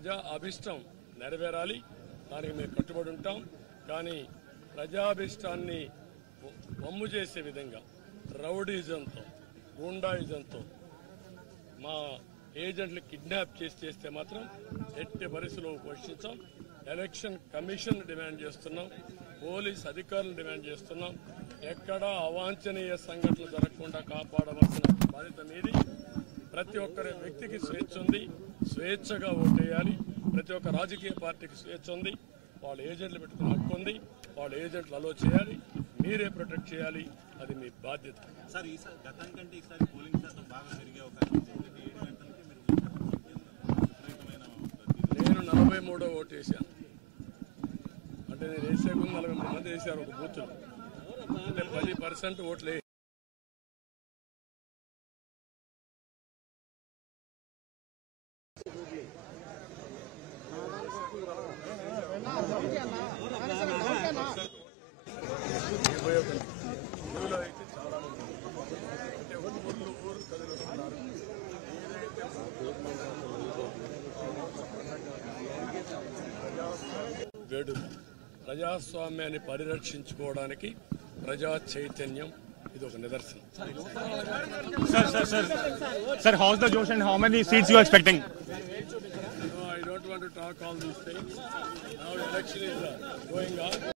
ప్రజా అభిష్టం నెరవేరాలి, దానికి మేము కట్టుబడి ఉంటాం. కానీ ప్రజాభిష్టాన్ని వమ్ము చేసే విధంగా రౌడీజంతో, గూండాయిజంతో మా ఏజెంట్లు కిడ్నాప్ చేస్తే మాత్రం ఎట్టి పరిస్థితుల్లో ఉపేక్షించాం. ఎలక్షన్ కమిషన్ డిమాండ్ చేస్తున్నాం, పోలీస్ అధికారులను డిమాండ్ చేస్తున్నాం. ఎక్కడా అవాంఛనీయ సంఘటనలు జరగకుండా కాపాడవలసిన బాధ్యత మీది. ప్రతి ఒక్కరి వ్యక్తికి స్వేచ్ఛ ఉంది, స్వేచ్ఛగా ఓటేయాలి. ప్రతి ఒక్క రాజకీయ పార్టీకి స్వేచ్ఛ ఉంది, వాళ్ళ ఏజెంట్లు పెట్టుకుని హక్కు ఉంది, వాళ్ళ ఏజెంట్లు అలో చేయాలి, మీరే ప్రొటెక్ట్ చేయాలి, అది మీ బాధ్యత. సార్ ఈసారి గతం కంటే ఈసారి పోలింగ్ శాతం బాగా పెరిగే అవకాశం ఉంది. 7 గంటలకి నేను 43వ ఓటు వేసాను. అంటే నేను వేసే ముందు 43 మంది వేసారు ఒక బూత్. అంటే 10% ఓట్లే. ఊళ్ళో అయితే చాలా మంది అంటే ఊరు కదులుతున్నారు. వేడుక ప్రజాస్వామ్యాన్ని పరిరక్షించుకోవడానికి ప్రజా చైతన్యం ఇది ఒక నిదర్శనం. Sir, how's the Josh and how many seats you are expecting? No, I don't want to talk all these things. Now election is going on.